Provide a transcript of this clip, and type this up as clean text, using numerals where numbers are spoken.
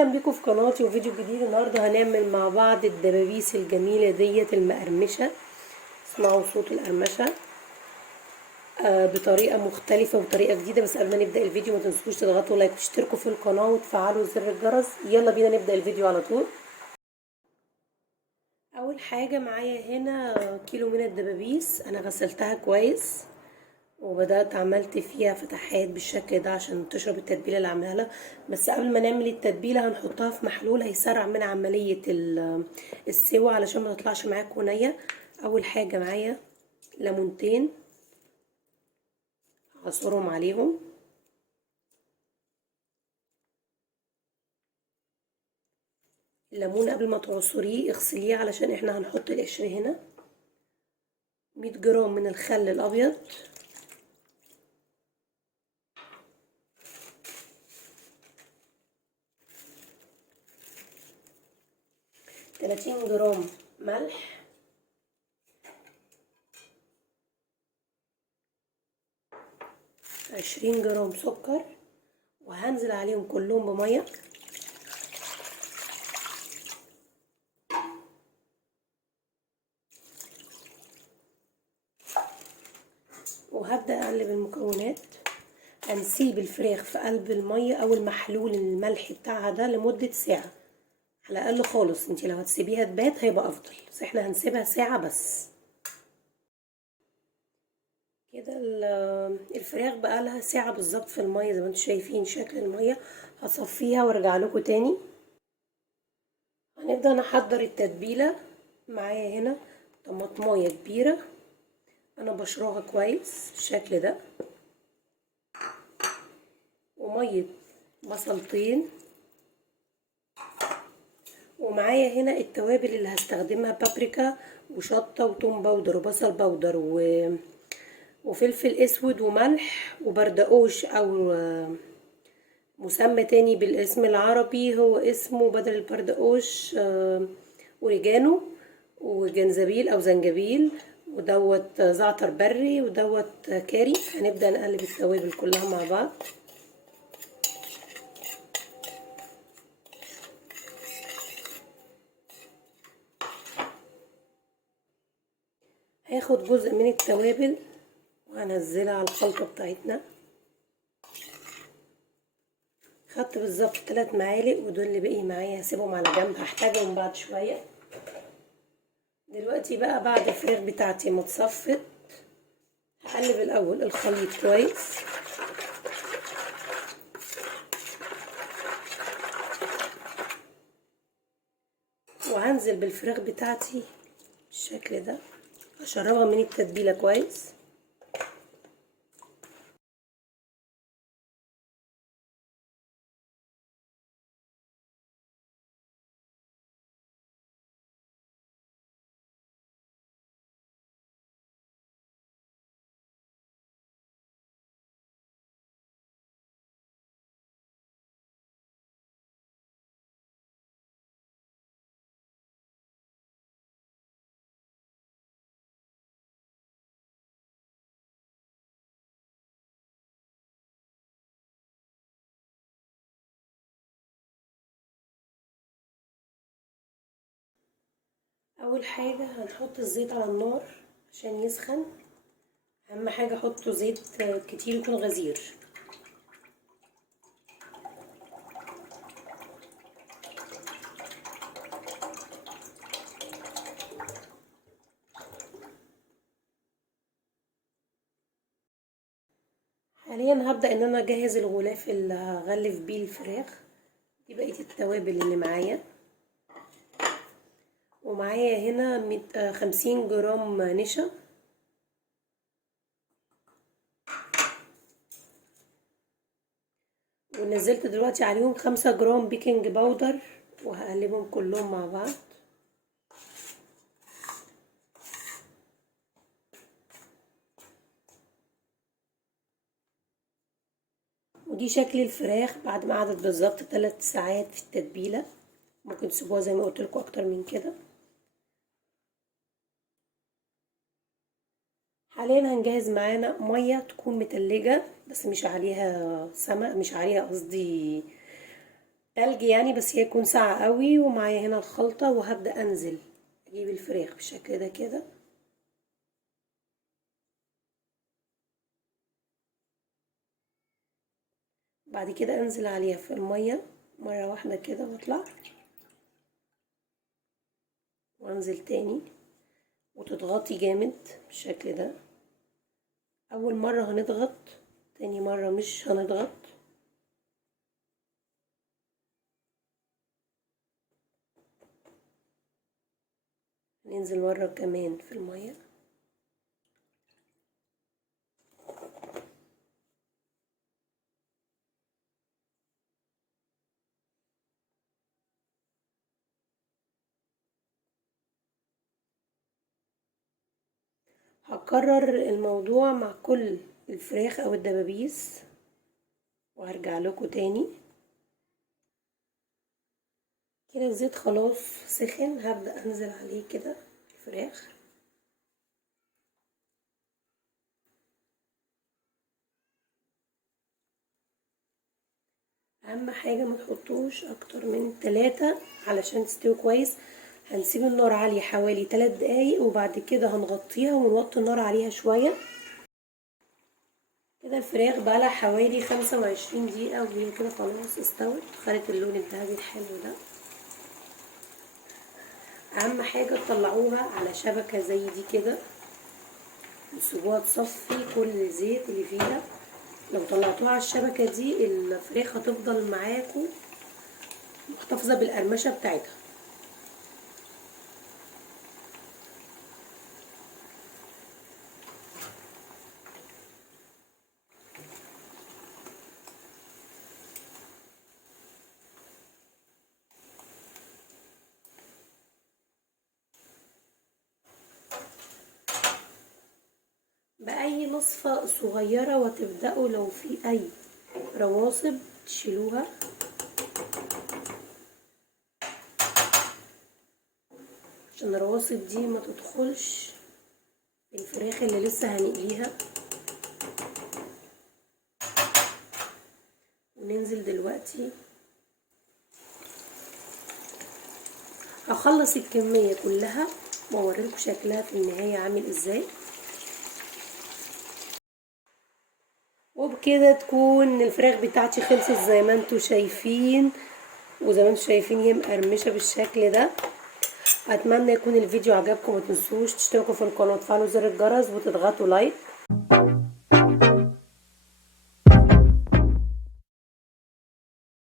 اهلا بيكم في قناتي وفيديو جديد. النهارده هنعمل مع بعض الدبابيس الجميله ديت المقرمشه. اسمعوا صوت القرمشه بطريقه مختلفه وبطريقه جديده. بس قبل ما نبدا الفيديو ما تنسوش تضغطوا لايك وتشتركوا في القناه وتفعلوا زر الجرس. يلا بينا نبدا الفيديو على طول. اول حاجه معايا هنا كيلو من الدبابيس، انا غسلتها كويس وبدأت عملت فيها فتحات بالشكل ده عشان تشرب التتبيلة اللي عاملاها لها. بس قبل ما نعمل التتبيلة هنحطها في محلول هيسرع من عملية السوا علشان ما تطلعش معاكم نية. اول حاجة معايا ليمونتين هعصرهم عليهم، الليمون قبل ما تعصريه اغسليه علشان احنا هنحط القشر هنا. 100 جرام من الخل الابيض، 30 جرام ملح، 20 جرام سكر، وهنزل عليهم كلهم بميه. وهبدأ اقلب المكونات. هنسيب الفراخ في قلب الميه او المحلول الملح بتاعها ده لمدة ساعة على الاقل خالص. انتي لو هتسيبيها تبات هيبقى افضل، بس احنا هنسيبها ساعة بس. كده الفراخ بقى لها ساعة بالظبط في الميه زي ما انتم شايفين شكل الميه. هصفيها وارجع لكم تاني. هنبدأ نحضر التتبيلة. معايا هنا طماطمايه كبيرة انا بشرها كويس بالشكل ده، وميه بصلتين، ومعايا هنا التوابل اللي هستخدمها بابريكا وشطة وتوم باودر وبصل باودر وفلفل اسود وملح وبردقوش او مسمى تاني بالاسم العربي هو اسمه بدل البردقوش اوريجانو وجنزبيل او زنجبيل، ودوت زعتر بري ودوت كاري. هنبدأ نقلب التوابل كلها مع بعض. هاخد جزء من التوابل وهنزلها على الخلطة بتاعتنا. خدت بالظبط 3 معالق ودول اللي بقي معايا هسيبهم على جنب، هحتاجهم بعد شوية. دلوقتي بقى بعد الفراخ بتاعتي ما اتصفت هقلب الاول الخليط كويس. وهنزل بالفراخ بتاعتي بالشكل ده، هشربها من التتبيلة كويس. اول حاجة هنحط الزيت على النار عشان يسخن. اهم حاجة حطوا زيت كتير يكون غزير. حاليا هبدأ ان انا اجهز الغلاف اللي هغلف بيه الفراخ. دي بقية التوابل اللي معايا، ومعايا هنا 50 جرام نشا، ونزلت دلوقتي عليهم 5 جرام بيكنج باودر وهقلبهم كلهم مع بعض. ودي شكل الفراخ بعد ما قعدت بالظبط 3 ساعات في التتبيله. ممكن تسيبوها زي ما قلت لكم اكتر من كده. حاليا هنجهز معانا ميه تكون متلجه بس مش عليها سمك، مش عليها قصدي تلج يعني، بس هي تكون ساقعة قوي. ومعايا هنا الخلطة، وهبدأ انزل اجيب الفراخ بالشكل ده كده. بعد كده انزل عليها في المية مرة واحدة كده واطلع، وانزل تاني، وتضغطي جامد بالشكل ده. اول مرة هنضغط، تاني مرة مش هنضغط. ننزل مرة كمان في المية. هكرر الموضوع مع كل الفراخ او الدبابيس، وهرجع لكم تاني. كده الزيت خلاص سخن، هبدأ انزل عليه كده الفراخ. اهم حاجة ما تحطوش اكتر من 3 علشان تستوي كويس. هنسيب النار عالية حوالي 3 دقايق، وبعد كده هنغطيها ونوطي النار عليها شوية. كده الفراخ بقالها حوالي 25 دقيقة، وهي كده خلاص استوت، خدت اللون الذهبي الحلو ده. اهم حاجة تطلعوها على شبكة زي دي كده، وتسيبوها تصفي كل الزيت اللي فيها. لو طلعتوها على الشبكة دي الفراخ هتفضل معاكم محتفظة بالقرمشة بتاعتها. بأي نصفة صغيرة، وتبدأوا لو في أي رواسب تشيلوها. عشان الرواسب دي ما تدخلش الفراخ اللي لسه هنقليها. وننزل دلوقتي، هخلص الكمية كلها واوريلكم شكلها في النهاية عامل ازاي. وبكده تكون الفراخ بتاعتي خلصت زي ما انتوا شايفين، وزي ما انتوا شايفين هي مقرمشة بالشكل ده. اتمنى يكون الفيديو عجبكم، ما تنسوش تشتركوا في القناة وتفعلوا زر الجرس وتضغطوا لايك.